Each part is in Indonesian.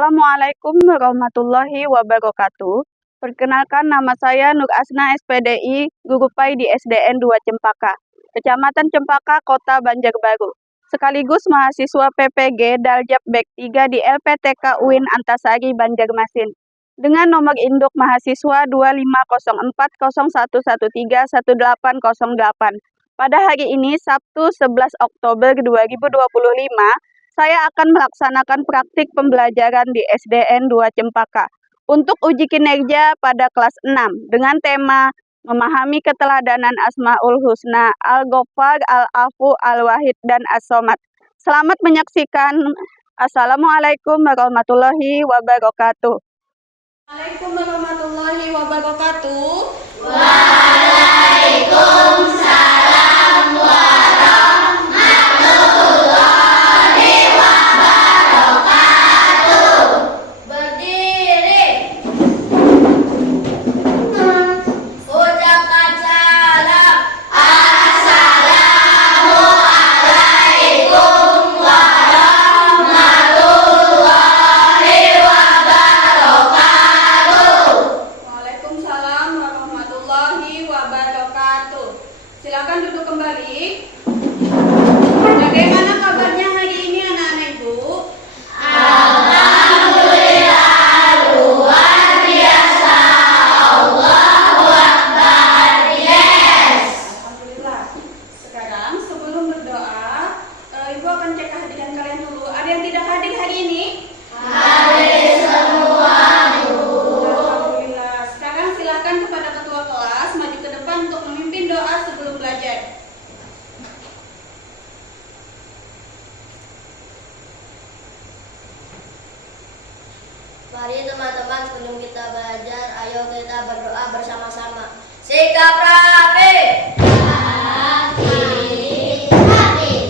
Assalamualaikum warahmatullahi wabarakatuh. Perkenalkan, nama saya Nur Asna SPDI, guru PAI di SDN 2 Cempaka, Kecamatan Cempaka, Kota Banjarbaru. Sekaligus mahasiswa PPG Daljab Bek 3 di LPTK UIN Antasari Banjarmasin. Dengan nomor induk mahasiswa 250401131808. Pada hari ini, Sabtu 11 Oktober 2025, saya akan melaksanakan praktik pembelajaran di SDN 2 Cempaka untuk uji kinerja pada kelas 6 dengan tema memahami keteladanan Asmaul Husna, Al-Ghaffar, Al-Afu, Al-Wahid, dan As-Somad. Selamat menyaksikan. Assalamualaikum warahmatullahi wabarakatuh. Waalaikumsalam warahmatullahi wabarakatuh. Waalaikumsalam warahmatullahi wabarakatuh. Berdiri. Ucapkan salam. Assalamualaikum warahmatullahi wabarakatuh. Waalaikumsalam warahmatullahi wabarakatuh. Silakan duduk kembali. Bagaimana kabarnya hari ini anak-anak Ibu? Alhamdulillah, luar biasa. Allahu Akbar. Yes. Alhamdulillah. Sekarang sebelum berdoa, Ibu akan cek kehadiran kalian dulu. Ada yang tidak hadir hari ini? Hadir semua, Bu. Alhamdulillah. Sekarang silakan kepada ketua kelas maju ke depan untuk memimpin doa sebelum belajar. Mari teman-teman, sebelum kita belajar, ayo kita berdoa bersama-sama. Sikap rapi. Hati.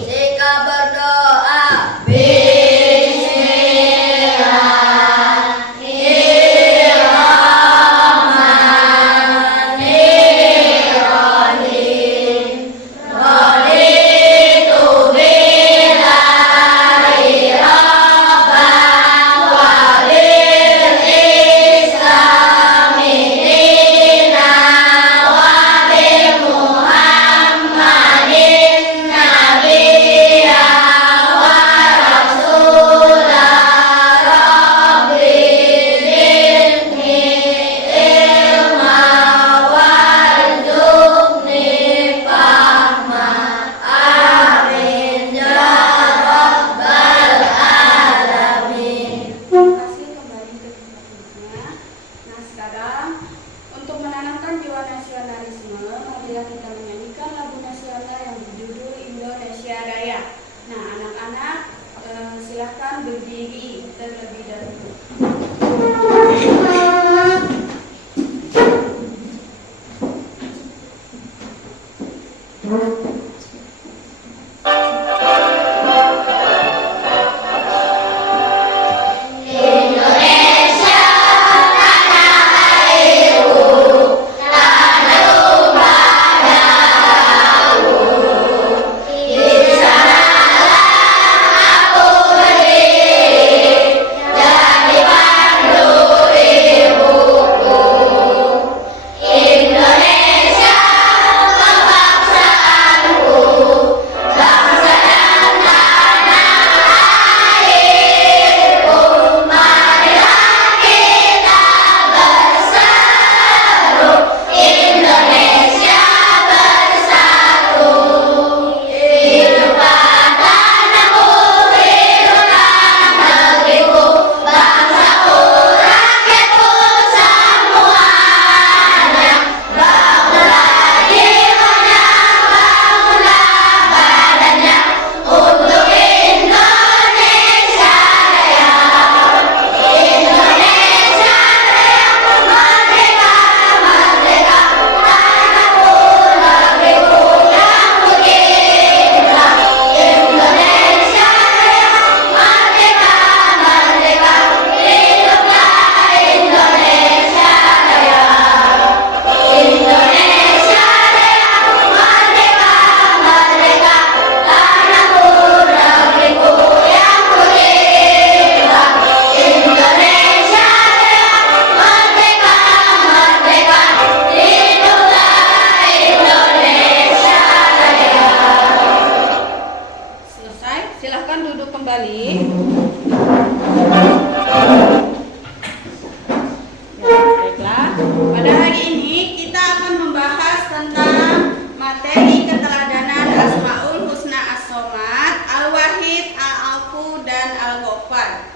Sikap berdoa. Bismillahirrahmanirrahim. Raditu billahi rabban wa bil islami dinan wa bi Muhammadin nabiyyan wa rasulan. Rabbi zidni ilma warzuqni fahma. Amin ya rabbal alamin. Terima kasih, kembali ke tempat duduknya. Nah, sekarang untuk menanamkan jiwa nasionalisme, marilah kita menyanyikan lagu nasional yang berjudul Indonesia Raya. Nah, anak-anak silahkan berdiri terlebih dahulu. Indonesia tanah airku, tanah tumpah darahku. Di sanalah aku berdiri, jadi silahkan duduk kembali. Ya, baiklah. Pada hari ini kita akan membahas tentang materi keteladanan Asmaul Husna As-Somad, Al-Wahid, Al-Afu, dan Al-Ghaffar.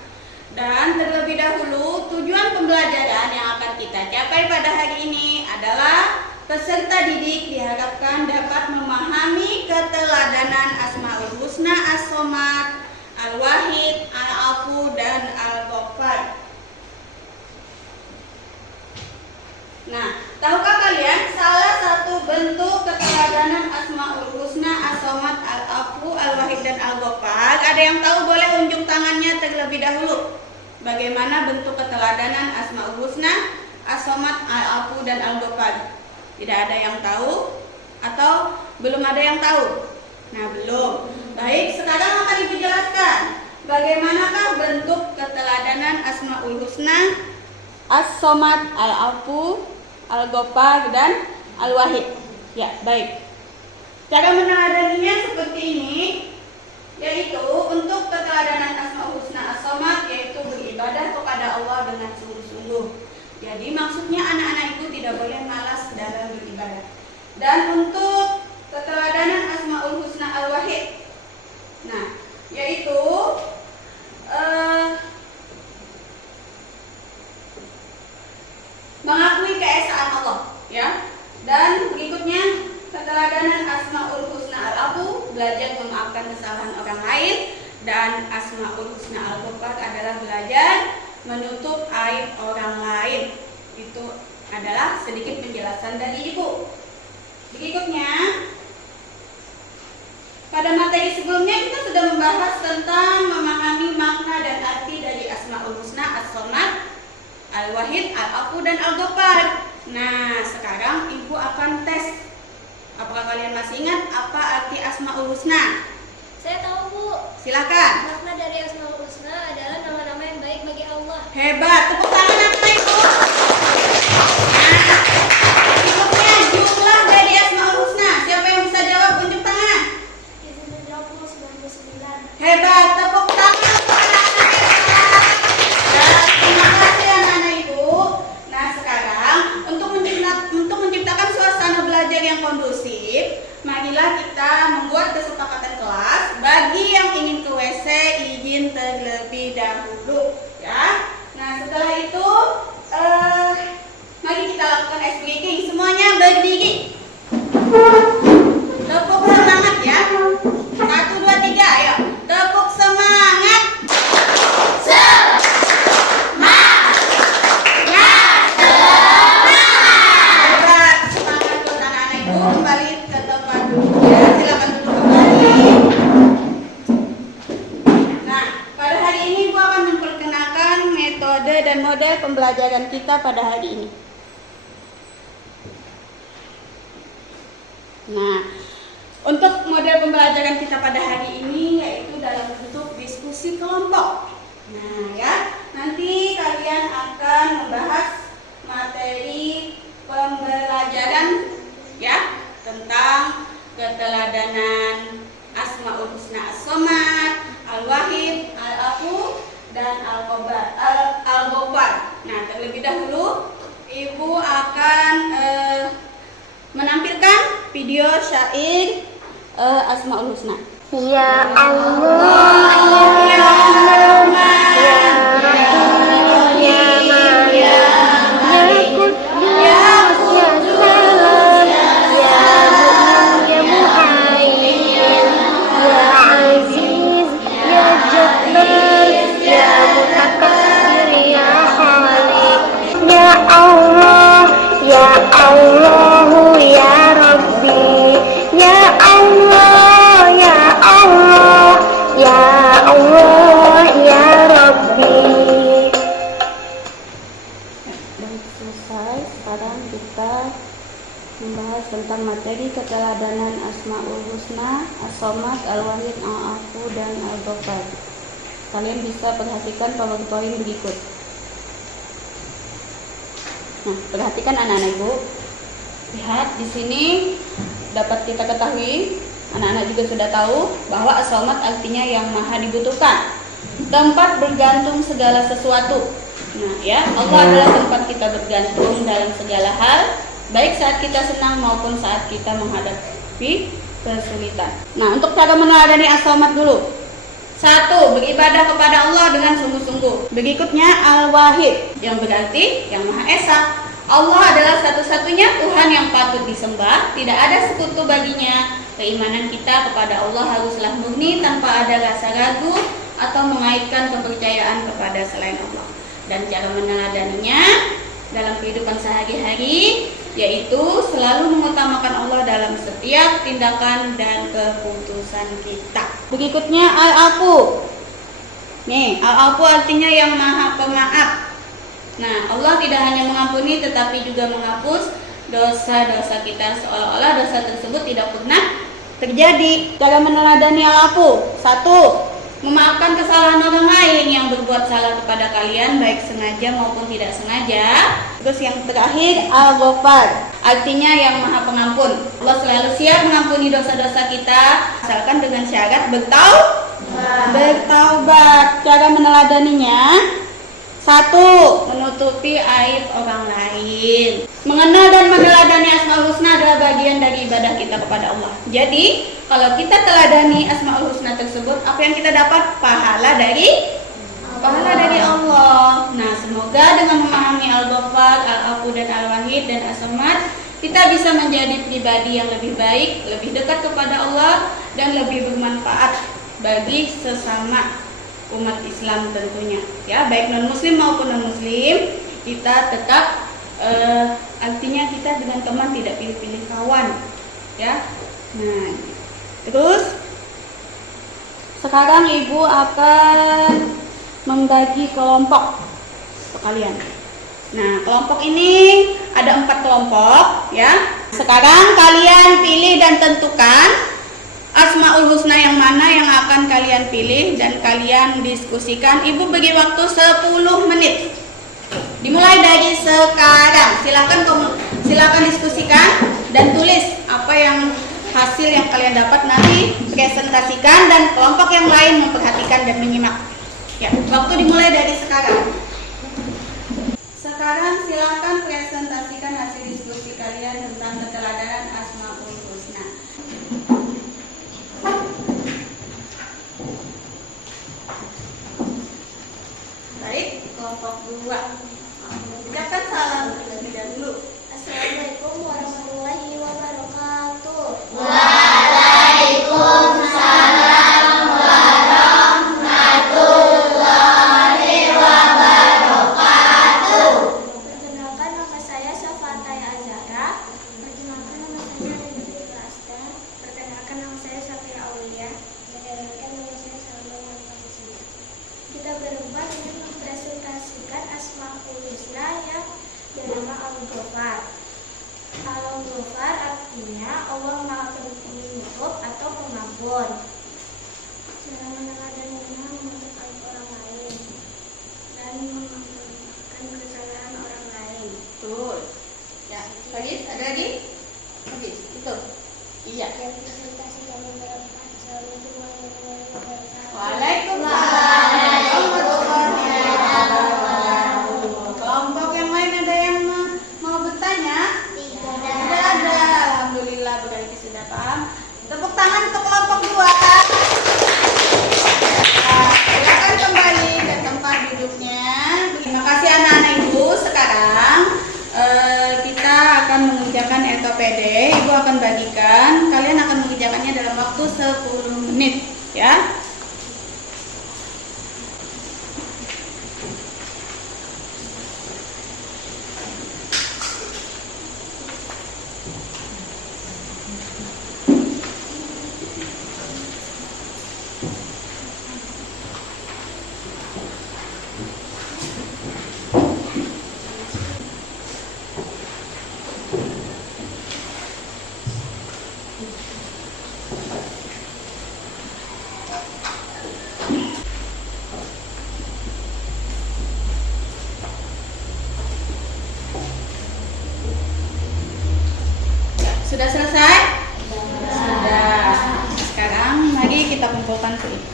Dan terlebih dahulu, tujuan pembelajaran yang akan kita capai pada hari ini adalah peserta didik diharapkan dapat memahami keteladanan Asmaul Husna As-Somad, Al-Wahid, Al-Afu, dan Al-Ghaffar. Nah, tahukah kalian salah satu bentuk keteladanan Asmaul Husna As-Somad, Al-Afu, Al-Wahid, dan Al-Ghaffar? Ada yang tahu? Boleh unjuk tangannya terlebih dahulu. Bagaimana bentuk keteladanan Asmaul Husna As-Somad, Al-Afu, dan Al-Ghaffar? Tidak ada yang tahu? Atau belum ada yang tahu? Nah, belum. Baik, sekarang akan Ibu jelaskan bagaimanakah bentuk keteladanan Asmaul Husna As-Somad, Al-Afu, Al-Ghaffar, dan Al-Wahid. Ya, baik. Cara meneladaninya seperti ini, yaitu untuk keteladanan Asmaul Husna As-Somad, yaitu beribadah kepada Allah dengan sungguh-sungguh. Jadi maksudnya anak-anak itu tidak boleh malas dalam beribadah. Dan untuk keteladanan Asmaul Husna Al-Wahid, nah, yaitu mengakui keesaan Allah, ya. Dan berikutnya keteladanan Asmaul Husna Al-Afu, belajar memaafkan kesalahan orang lain, dan Asmaul Husna Al-Ghaffar adalah belajar menutup aib orang lain. Itu adalah sedikit penjelasan dari Ibu. Berikutnya, pada materi sebelumnya kita sudah membahas tentang memahami makna dan arti dari Asmaul Husna As-Somad, Al-Wahid, Al-Afu, dan Al-Ghaffar. Nah, sekarang Ibu akan tes. Apakah kalian masih ingat apa arti Asmaul Husna? Saya tahu, Bu. Silakan. Makna dari Asmaul Husna adalah nama-nama yang baik bagi Allah. Hebat. Tepuk tangan apa itu? Nah, berikutnya jumlah dari Asmaul Husna. Siapa yang bisa jawab? Unjuk tangan. 99. Hebat. Tepuk tangan. Terima kasih anak-anak Ibu. Nah, sekarang untuk menciptakan suasana belajar yang kondusif, marilah kita membuat kesepakatan kelas. Bagi yang ingin ke WC, izin terlebih dahulu, ya. Nah, setelah itu mari kita lakukan ice breaking. Semuanya berdiri. Tepuk semangat ya. 1, 2, 3, ayo. Tepuk semangat. Hebat. Semangat buat anak-anak Ibu. Kembali ke tempat duduk ya. Silakan duduk kembali. Nah, pada hari ini Ibu akan memperkenalkan metode dan model pembelajaran kita pada hari ini. Nah, untuk model pembelajaran kita pada hari ini yaitu dalam bentuk diskusi kelompok. Nah, ya, nanti kalian akan membahas materi pembelajaran ya tentang keteladanan Asmaul Husna As-Somad, Al-Wahid, Al-Afu, dan Al-Ghaffar. Nah, terlebih dahulu Ibu akan menampilkan video syair Asmaul Husna. Ya Allah, ya Rahman, ya Rahim, ya Malik, ya Qudus, ya Salam, ya Mu'min, ya Muhaimin, ya Aziz, ya Jabbar, ya Mutakabbir, ya Khaliq. Ya Allah, ya Allah, ya Rabbi, ya Allah, ya Allah, ya Allah, ya Rabbi. Dan selesai. Sekarang kita membahas tentang materi keteladanan Asmaul Husna As-Somad, Al-Wahid, Al-Afu, dan Al-Ghaffar. Kalian bisa perhatikan powerpoint berikut. Nah, perhatikan anak-anak Ibu. Lihat di sini dapat kita ketahui Anak-anak juga sudah tahu bahwa as-samad artinya yang maha dibutuhkan, tempat bergantung segala sesuatu. Nah ya, Allah adalah tempat kita bergantung dalam segala hal, baik saat kita senang maupun saat kita menghadapi kesulitan. Nah, untuk cara meneladani as-samad dulu. 1. Beribadah kepada Allah dengan sungguh-sungguh. Berikutnya al-wahid, yang berarti yang maha esa. Allah adalah satu-satunya Tuhan yang patut disembah, tidak ada sekutu baginya. Keimanan kita kepada Allah haruslah murni tanpa ada rasa ragu atau mengaitkan kepercayaan kepada selain Allah. Dan cara meneladaninya dalam kehidupan sehari-hari yaitu selalu mengutamakan Allah dalam setiap tindakan dan keputusan kita. Berikutnya al-afu. Nih, al-afu artinya yang maha pemaaf. Nah, Allah tidak hanya mengampuni tetapi juga menghapus dosa-dosa kita, seolah-olah dosa tersebut tidak pernah terjadi. Cara meneladani al-afu. 1. Memaafkan kesalahan orang lain yang berbuat salah kepada kalian, baik sengaja maupun tidak sengaja. Terus yang terakhir al-ghafar, artinya yang maha pengampun. Allah selalu siap mengampuni dosa-dosa kita, asalkan dengan syarat bertaubat. Cara meneladaninya. 1. Menutupi aib orang lain. Mengenal dan meneladani Asmaul Husna adalah bagian dari ibadah kita kepada Allah. Jadi, kalau kita teladani Asmaul Husna tersebut, apa yang kita dapat? Pahala dari Allah. Nah, semoga dengan memahami Al-Ghaffar, Al-Afu, dan Al-Wahid, dan As-Samad, kita bisa menjadi pribadi yang lebih baik, lebih dekat kepada Allah, dan lebih bermanfaat bagi sesama umat Islam tentunya. Ya, baik non-muslim maupun non-muslim, kita tetap artinya kita dengan teman tidak pilih-pilih kawan. Ya. Nah, terus sekarang Ibu akan membagi kelompok ke kalian. Nah, kelompok ini ada 4 kelompok ya. Sekarang kalian pilih dan tentukan Asmaul Husna yang mana yang akan kalian pilih dan kalian diskusikan. Ibu bagi waktu 10 menit. Dimulai dari sekarang. Silakan diskusikan dan tulis apa yang hasil yang kalian dapat, nanti presentasikan dan kelompok yang lain memperhatikan dan menyimak. Ya, waktu dimulai dari sekarang. Sekarang silakan presentasikan hasil diskusi kalian tentang keteladanan Asmaul Husna. Baik, kelompok 2. Ucapkan salam terlebih dahulu. Assalamualaikum warahmatullahi wabarakatuh. Waalaikumsalam warahmatullahi wabarakatuh. Perkenalkan, nama saya Safatai Azhara. Perkenalkan, nama saya Rindy Lasta. Perkenalkan, nama saya Safia Aulia. Perkenalkan, nama saya Salma Muhammad. Kita berempat ingin mempresentasikan Asmaul Husna yang bernama Al-Ghaffar. Al-Ghaffar artinya Allah Maha Penutup atau Pengampun. Cara meneladaninya menutup aib orang lain dan mengampunkan kesalahan orang lain. Betul. Ya, Faiz, ada lagi? Faiz, betul. Iya. Yang presentasi kami berempat. Assalamualaikum warahmatullahi wabarakatuh. Waalaikumsalam warahmatullahi wabarakatuh. Kelompok yang lain ada yang mau bertanya? Tidak ada. Alhamdulillah berarti sudah paham. Tepuk tangan untuk kelompok 2. bantu ini.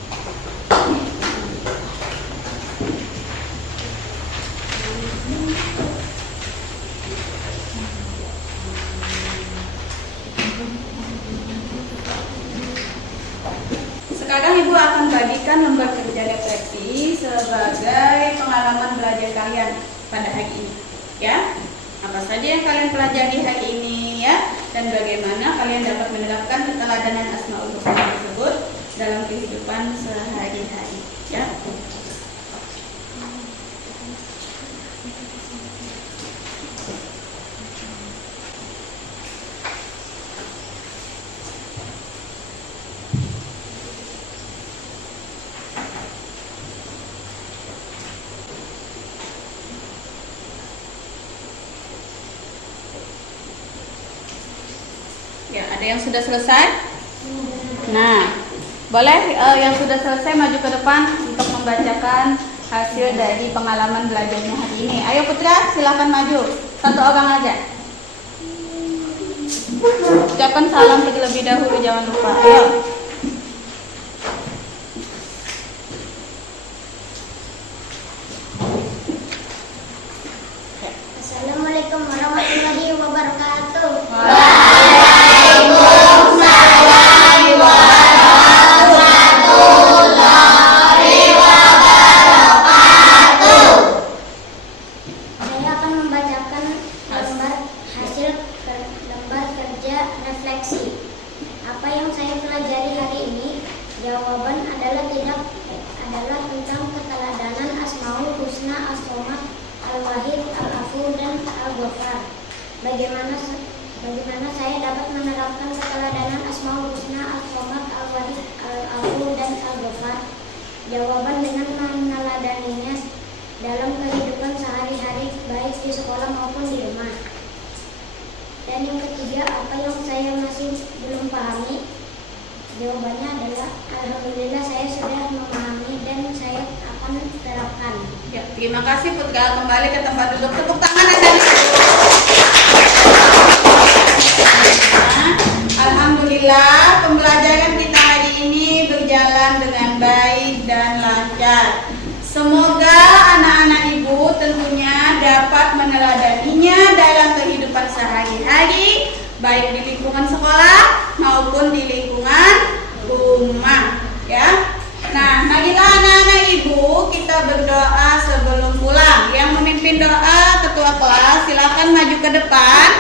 Sekarang Ibu akan bagikan lembar kerja refleksi sebagai pengalaman belajar kalian pada hari ini, ya. Apa saja yang kalian pelajari hari ini, ya, dan bagaimana kalian dapat menerapkan keteladanan Asmaul Husna tersebut dalam kehidupan sehari-hari, ya. Ya, ada yang sudah selesai? Nah, boleh yang sudah selesai maju ke depan untuk membacakan hasil dari pengalaman belajarnya hari ini. Ayo Putra, silakan maju. Satu orang aja. Ucapkan salam terlebih dahulu, jangan lupa. Ayo. Assalamualaikum warahmatullahi wabarakatuh. Saya akan membacakan lembar kerja refleksi. Apa yang saya pelajari hari ini? Jawaban adalah tentang keteladanan Asmaul Husna, As-Somad, Al-Wahid, Al-Afu, dan Al-Ghaffar. Bagaimana saya dapat menerapkan keteladanan Asmaul Husna, As-Somad, Al-Wahid, Al-Afu, dan Al-Ghaffar? Jawaban dengan meneladaninya dalam kehidupan sehari-hari, baik di sekolah maupun di rumah. Dan yang ketiga, apa yang saya masih belum pahami? Jawabannya adalah alhamdulillah saya sudah memahami dan saya akan terapkan. Ya, terima kasih Putra. Kembali ke tempat duduk. Tepuk tangan yang Alhamdulillah, pembelajaran kita hari ini berjalan dengan baik dan lancar. Semoga anak-anak Ibu tentunya dapat meneladaninya dalam kehidupan sehari-hari, baik di lingkungan sekolah maupun di lingkungan rumah, ya. Nah, marilah anak-anak Ibu kita berdoa sebelum pulang. Yang memimpin doa ketua kelas, silakan maju ke depan.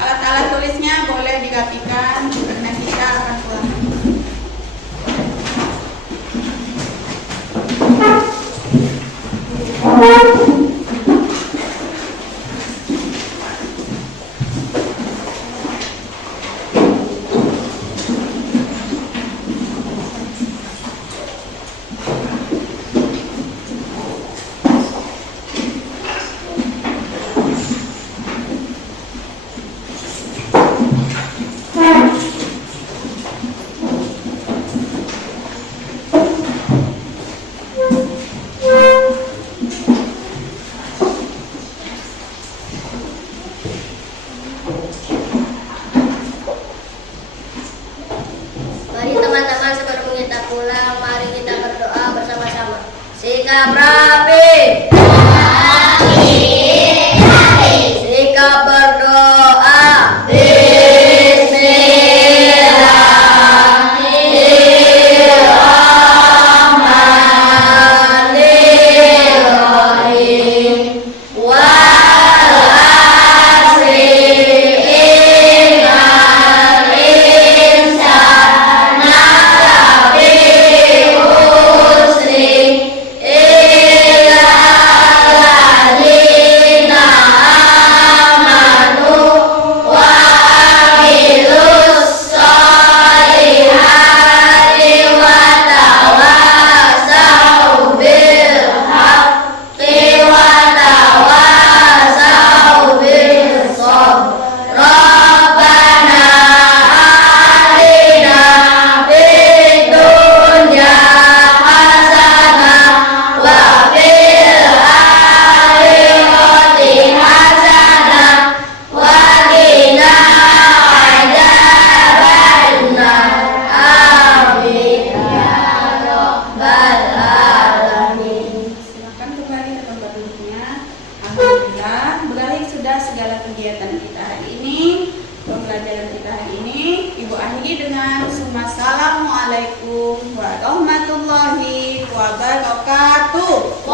Alat-alat tulisnya boleh dirapikan karena kita akan pulang. Mari teman-teman, sebelum kita pulang, mari kita berdoa bersama-sama. Sikap rapi. Sikap berdoa. Bismillahirrahmanirrahim. Illa sudah segala kegiatan kita hari ini, pembelajaran kita hari ini. Ibu akhiri dengan Assalamualaikum warahmatullahi wabarakatuh.